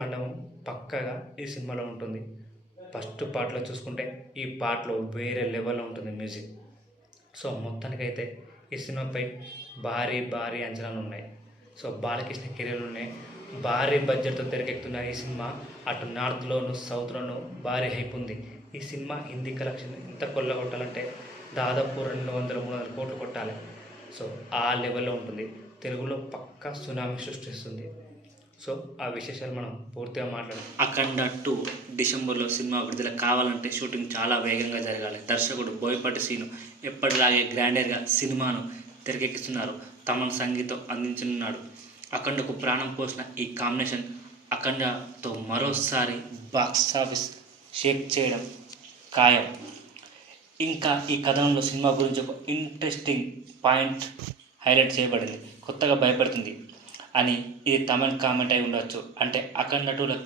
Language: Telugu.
మనం పక్కగా ఈ సినిమాలో ఉంటుంది. ఫస్ట్ పార్ట్‌లో చూసుకుంటే, ఈ పార్ట్‌లో వేరే లెవెల్‌లో ఉంటుంది మ్యూజిక్. సో, మొత్తానికైతే ఈ సినిమాపై భారీ, భారీ అంచనాలున్నాయి. సో, బాలకృష్ణ కెరీర్‌లోనే భారీ బడ్జెట్‌తో తెరకెక్కుతున్న ఈ సినిమా అటు నార్త్‌లోను, సౌత్‌లోను భారీ హైప్ ఉంది. ఈ సినిమా హిందీ కలెక్షన్ ఎంత కొల్లగొట్టాలంటే దాదాపు 200, 300 కోట్లు కొట్టాలి. సో, ఆ లెవెల్‌లో ఉంటుంది. తెలుగులో పక్కా సునామీ సృష్టిస్తుంది. సో, ఆ విశేషాలు మనం పూర్తిగా మాట్లాడదాం. అఖండ 2 డిసెంబర్లో సినిమా విడుదల కావాలంటే షూటింగ్ చాలా వేగంగా జరగాలి. దర్శకుడు బోయపాటి శ్రీను ఎప్పటిలాగే గ్రాండర్గా సినిమాను తెరకెక్కిస్తున్నారు. తమన్ సంగీతం అందించనున్నాడు. అఖండకు ప్రాణం పోసిన ఈ కాంబినేషన్ అఖండతో మరోసారి బాక్సాఫీస్ షేక్ చేయడం ఖాయం. ఇంకా ఈ కథనంలో సినిమా గురించి ఒక ఇంట్రెస్టింగ్ పాయింట్ హైలైట్ చేయబడింది. కొత్తగా భయపడుతుంది అని ఇది తమిళ్ కామెంట్ అయి ఉండవచ్చు. అంటే అఖండ 2లో